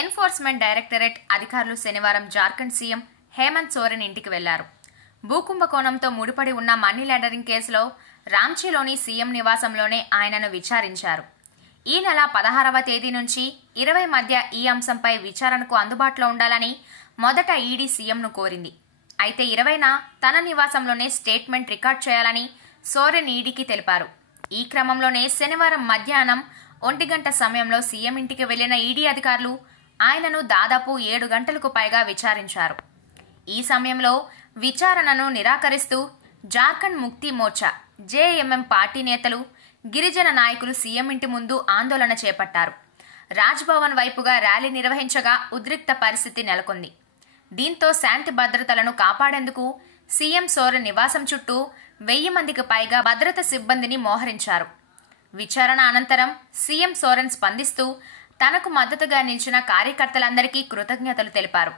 Enforcement directorate అధికారులు శనివారం Jharkhand CM Hemant Soren ఇంటికి వెళ్లారు. భూకుంభకోణంతో ముడిపడి ఉన్న మనీ లాండరింగ్ కేసులో రాంచీలోని సీఎం నివాసంలోనే ఆయనను విచారించారు. ఈ నెల 16వ తేదీ నుంచి 20 మధ్య ఈ అంశంపై విచారణకు అందుబాటులో ఉండాలని మొదట ఈడీ సీఎంను కోరింది. అయితే 20న తన నివాసంలోనే స్టేట్మెంట్ రికార్డ్ చేయాలని సోరెన్ ఈడీకి తెలిపారు. ఈ క్రమంలోనే శనివారం మధ్యాహ్నం 1 గంట సమయంలో సీఎం ఇంటికి వెళ్లిన ఈడీ అధికారులు ఆయనను దాదాపు 7 గంటలకు పైగా విచారించారు. ఈ సమయంలో విచారణను నిరాకరిస్తూ జార్ఖండ్ ముక్తి మోర్చా జేఎంఎం పార్టీ నేతలు, గిరిజన నాయకులు సీఎం ఇంటి ముందు ఆందోళన చేపట్టారు. రాజ్భవన్ వైపుగా ర్యాలీ నిర్వహించగా ఉద్రిక్త పరిస్థితి నెలకొంది. దీంతో శాంతి భద్రతలను కాపాడేందుకు సీఎం సోరెన్ నివాసం చుట్టూ 1000 మందికి పైగా భద్రతా సిబ్బందిని మోహరించారు. విచారణ అనంతరం సీఎం సోరెన్ స్పందిస్తూ తనకు మద్దతుగా నిలిచిన కార్యకర్తలందరికీ కృతజ్ఞతలు తెలిపారు.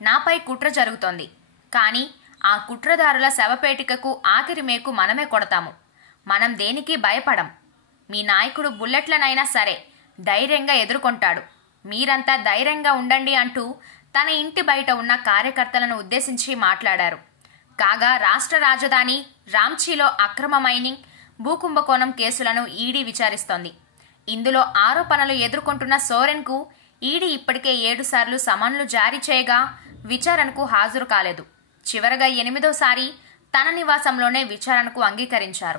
నాపై కుట్ర జరుగుతోంది, కానీ ఆ కుట్రదారుల శవపేటికకు ఆఖరి మేకు మనమే కొడతాము. మనం దేనికి భయపడం. మీ నాయకుడు బుల్లెట్లనైనా సరే ధైర్యంగా ఎదుర్కొంటాడు. మీరంతా ధైర్యంగా ఉండండి అంటూ తన ఇంటి బయట ఉన్న కార్యకర్తలను ఉద్దేశించి మాట్లాడారు. కాగా రాష్ట్ర రాజధాని రాంచీలో అక్రమ మైనింగ్, భూకుంభకోణం కేసులను ఈడీ విచారిస్తోంది. ఇందులో ఆరోపణలు ఎదుర్కొంటున్న సోరెన్కు ఈడీ ఇప్పటికే 7 సార్లు సమన్లు జారీ చేయగా విచారణకు హాజరు కాలేదు. చివరగా 8వ సారి తన నివాసంలోనే విచారణకు అంగీకరించారు.